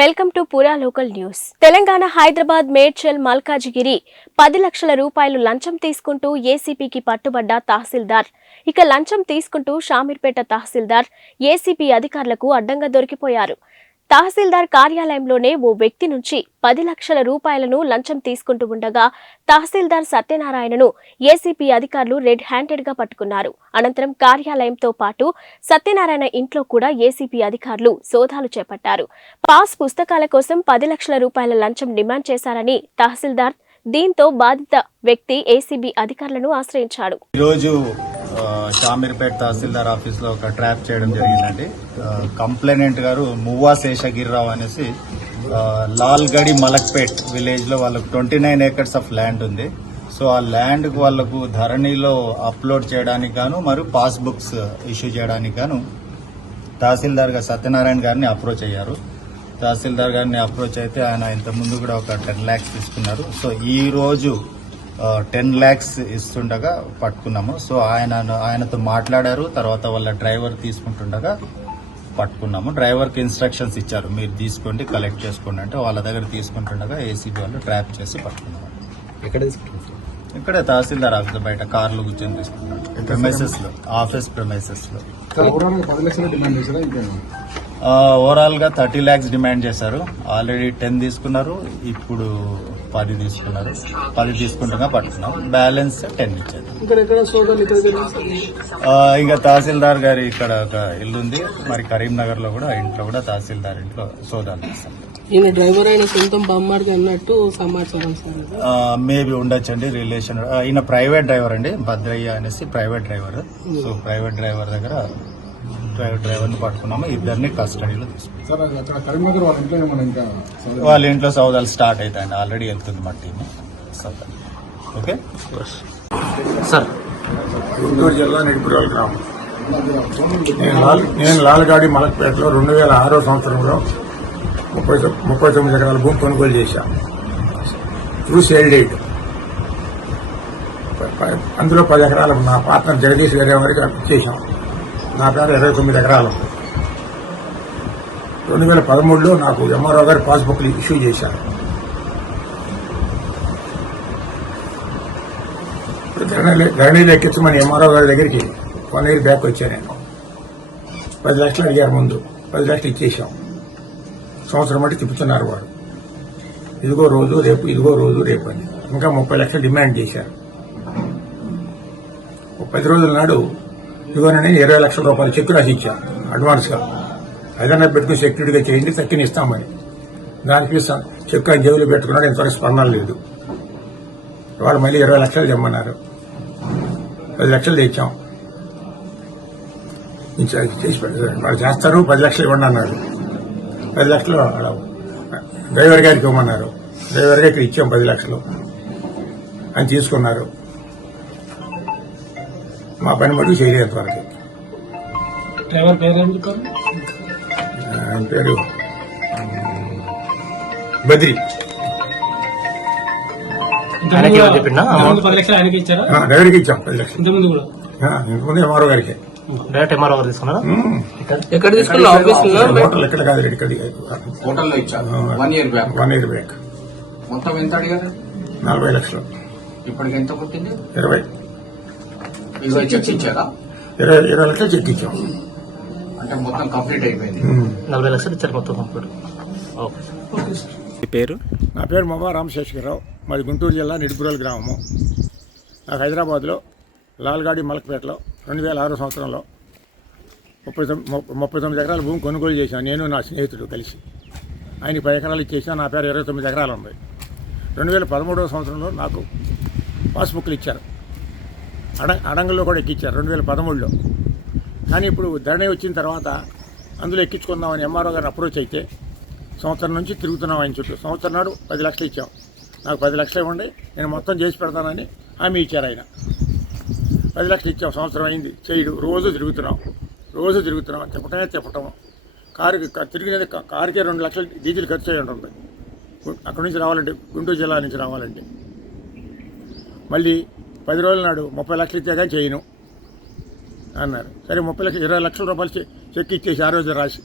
Welcome to పూరా local news. Telangana Hyderabad Medchal Malkajgiri 10 లక్షల రూపాయలు లంచం తీసుకుంటూ ఏసీపీకి పట్టుబడ్డ తహసీల్దార్. ఇక లంచం తీసుకుంటూ షామీర్పేట తహసీల్దార్ ఏసీపీ అధికారులకు అడ్డంగా దొరికిపోయారు. తహసీల్దార్ కార్యాలయంలోనే ఓ వ్యక్తి నుంచి 10 లక్షల రూపాయలను లంచం తీసుకుంటూ ఉండగా తహసీల్దార్ సత్యనారాయణను ఏసీపీ అధికారులు రెడ్ హ్యాండెడ్ గా పట్టుకున్నారు. అనంతరం కార్యాలయంతో పాటు సత్యనారాయణ ఇంట్లో కూడా ఏసీపీ అధికారులు సోదాలు చేపట్టారు. పాస్ పుస్తకాల కోసం 10 లక్షల రూపాయల లంచం డిమాండ్ చేశారని తహసీల్దార్. దీంతో బాధిత వ్యక్తి ఏసీబీ అధికారులను ఆశ్రయించాడు. షామీర్పేట్ తహసీల్దార్ ఆఫీస్ లో ఒక ట్రాప్ చేయడం జరిగిందండి. కంప్లైనెంట్ గారు మువ్వా శేషగిరిరావు అనేసి లాల్గడి మలక్పేట్ విలేజ్ లో వాళ్ళకు 29 acres ఆఫ్ ల్యాండ్ ఉంది. సో ఆ ల్యాండ్ కు వాళ్లకు ధరణిలో అప్లోడ్ చేయడానికి గాను మరియు పాస్ బుక్స్ ఇష్యూ చేయడానికి గాను తహసీల్దార్ గారు సత్యనారాయణ గారిని అప్రోచ్ అయ్యారు. తహసీల్దార్ గారిని అప్రోచ్ అయితే ఆయన ఇంత ముందు కూడా ఒక 10 lakhs తీసుకున్నారు. సో ఈ రోజు 10 lakhs ఇస్తుండగా పట్టుకున్నాము. సో ఆయనతో మాట్లాడారు. తర్వాత వాళ్ళ డ్రైవర్ తీసుకుంటుండగా పట్టుకున్నాము. డ్రైవర్కి ఇన్స్ట్రక్షన్స్ ఇచ్చారు, మీరు తీసుకోండి, కలెక్ట్ చేసుకోండి అంటే వాళ్ళ దగ్గర తీసుకుంటుండగా ఏసీబీ వాళ్ళు ట్రాప్ చేసి పట్టుకున్నాము. ఇక్కడే తహసీల్దార్ ఆఫీస్ బయట కార్లు కూర్చొని తీసుకున్నాడు. ప్రెమైసెస్ లో, ఆఫీస్ ప్రెమైసెస్ లో. ఓవరాల్ గా 30 lakhs డిమాండ్ చేశారు. ఆల్రెడీ 10 తీసుకున్నారు, ఇప్పుడు 10 తీసుకున్నారు. 10 తీసుకుంటా పట్టుకున్నాం. బ్యాలెన్స్ 10 ఇచ్చారు. ఇంకా తహసీల్దార్ గారి ఇక్కడ ఒక ఇల్లు ఉంది, మరి కరీంనగర్ లో కూడా ఇంట్లో కూడా తహసీల్దార్ ఇంట్లో సోదాలు చేస్తాం. డ్రైవర్ అయిన సొంతం బొమ్మడికి అన్నట్టు సమాచారం మేబీ ఉండొచ్చండి రిలేషన్. ఈయన ప్రైవేట్ డ్రైవర్ అండి, భద్రయ్య అనేసి private driver. So private driver దగ్గర డ్రైవర్ ని పట్టుకున్నాము. ఇద్దరిని కస్టడీలో తీసుకున్నాం. వాళ్ళ ఇంట్లో సౌదాలు స్టార్ట్ అవుతాయండి. ఆల్రెడీ వెళ్తుంది మా టీమ్ సౌదాలు. ఓకే సార్, గుంటూరు జిల్లా నిడుపురాల గ్రామం. నేను లాల్గాడి మలక్పేటలో 2006 సంవత్సరంలో 39 ఎకరాల భూమి కొనుగోలు చేశాను. Through sale date. అందులో 10 ఎకరాలు నా పార్ట్నర్ జగదీష్ గారి వారికి ఇచ్చేసాం. నా పేరు 29 ఎకరాలు. 2013లో నాకు ఎంఆర్ఓ గారి పాస్బుక్లు ఇష్యూ చేశారు. ధరణిలో ఎక్కించమని ఎంఆర్ఓ గారి దగ్గరికి 1 year బ్యాక్ వచ్చాను నేను. 10 లక్షలు అడిగారు ముందు. 10 లక్షలు ఇచ్చేసాం. సంవత్సరం బట్టి తిప్పుతున్నారు వాడు. ఇదిగో రోజు రేపు, ఇదిగో రోజు రేపు అని. ఇంకా 30 లక్షలు డిమాండ్ చేశారు. 10 రోజుల నాడు ఇదిగోనని 20 లక్షల రూపాయలు చెక్ రాసి ఇచ్చాను అడ్వాన్స్ గా. ఏదైనా పెట్టుకుని సెక్యూరిటీగా చేయండి, తక్కిన ఇస్తామని. దానికి చెక్ ఆయన జేబులో పెట్టుకున్నాడు. ఇంతవరకు స్పందన లేదు. వాళ్ళు మళ్ళీ 20 లక్షలు తెమ్మన్నారు. 10 లక్షలు తెచ్చాం. చేసి పెట్టారు. వాళ్ళు చేస్తారు, 10 లక్షలు ఇవ్వండి అన్నారు. 10 లక్షలు డ్రైవర్ గారికి ఇవ్వమన్నారు. డ్రైవర్ గారికి ఇచ్చాం 10 లక్షలు అని తీసుకున్నారు. మా పని మటుకు చేయలేదు వరకు. ఆయన పేరు బద్రి. డ్రైవర్కి ఇచ్చాం 10 లక్షలు. ఇంతకుముందు ఎంఆర్ఓ గారికి. ఎక్కడ తీసుకున్నా? హోటల్ ఎక్కడ కాదు, ఇక్కడ హోటల్లో ఇచ్చారు. 1 year బ్యాక్. 1 year back. మొత్తం ఎంత అడిగారు? 40 లక్షలు. ఇప్పటికి ఎంత పుట్టింది? 20. చెక్ ఇచ్చారా? 20 లక్షలు చెక్ ఇచ్చాం. అంటే మొత్తం కంప్లీట్ అయిపోయింది. 40 లక్షలు ఇచ్చారు మొత్తం కంప్లీట్. పేరు? నా పేరు మొవ్వా రామశేషగిరిరావు. మాది గుంటూరు జిల్లా నిడుపురాల గ్రామము. నాకు హైదరాబాద్లో లాల్గాడి మలక్పేటలో 2006 సంవత్సరంలో 39 ఎకరాల భూమి కొనుగోలు చేశాను. నేను నా స్నేహితుడు కలిసి. ఆయన 10 ఎకరాలు ఇచ్చేసాను. నా పేరు 29 ఎకరాలు ఉంది. 2013 సంవత్సరంలో నాకు పాస్బుక్లు ఇచ్చారు. అడంగల్లో కూడా ఎక్కించారు 2013లో. కానీ ఇప్పుడు ధరణి వచ్చిన తర్వాత అందులో ఎక్కించుకుందామని ఎంఆర్ఓ గారిని అప్రోచ్ అయితే సంవత్సరం నుంచి తిరుగుతున్నాం ఆయన చుట్టూ. సంవత్సరం నాడు 10 లక్షలు ఇచ్చాం. నాకు 10 లక్షలు ఇవ్వండి, నేను మొత్తం చేసి పెడతానని హామీ ఇచ్చారు ఆయన. 10 లక్షలు ఇచ్చాం. సంవత్సరం అయింది చేయడు. రోజు తిరుగుతున్నాం. తిప్పటం. తిరిగినది కారుకే 2 లక్షలు డీజిల్ ఖర్చు అయ్యి ఉంటుంది. అక్కడి నుంచి రావాలంటే, గుంటూరు జిల్లా నుంచి రావాలంటే. మళ్ళీ 10 రోజుల నాడు 30 లక్షలు ఇచ్చే కానీ చేయను అన్నారు. సరే 20 లక్షల రూపాయలు చెక్ ఇచ్చేసి ఆ రోజు రాసి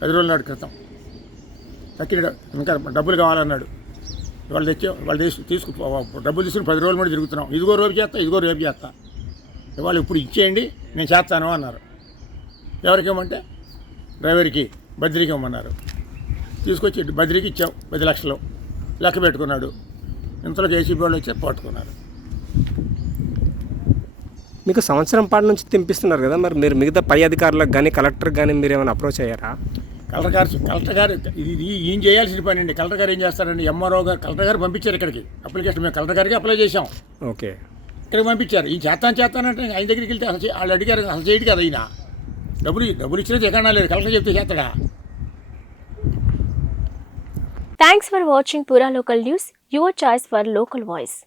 10 రోజుల నాడు క్రితం తక్కిన ఇంకా డబ్బులు కావాలన్నాడు. వాళ్ళు డబ్బులు తీసుకుని 10 రోజులు కూడా తిరుగుతున్నాం. ఇదిగో రేపు చేస్తా ఇవాళ ఇప్పుడు ఇచ్చేయండి నేను చేస్తాను అన్నారు. ఎవరికి ఇవ్వమంటే డ్రైవర్కి బద్రికి ఇవ్వమన్నారు. తీసుకొచ్చి బద్రికి ఇచ్చాం 10 లక్షలు లెక్క పెట్టుకున్నాడు. ఇంతలోకి ఏసీబీ వాళ్ళు వచ్చి పట్టుకున్నారు. మీకు సంవత్సరం పాటు నుంచి తెంపిస్తున్నారు కదా, మరి మీరు మిగతా పై అధికారులకు కానీ కలెక్టర్ కానీ మీరు ఏమైనా అప్రోచ్ అయ్యారా? కలెక్టర్ గారు ఇది ఈయన చేయాల్సిన పని అండి. కలెక్టర్ గారు ఏం చేస్తారండి, ఎంఆర్ఓ గారు కలెక్టర్ గారు పంపించారు ఇక్కడికి అప్లికేషన్. మేము కలెక్టర్ గారికి అప్లై చేసాం. ఓకే, ఇక్కడికి పంపించారు. ఈయన చేస్తానంటే ఆయన దగ్గరికి వెళ్తే వాళ్ళు అడిగారు, అసలు చేయడు కదా ఈయన. డబ్బులు ఇచ్చినా ఎక్కడా లేదు, కలెక్టర్ చెప్తే చేస్తాడా? Thanks for watching Pura Local News, your choice for local voice.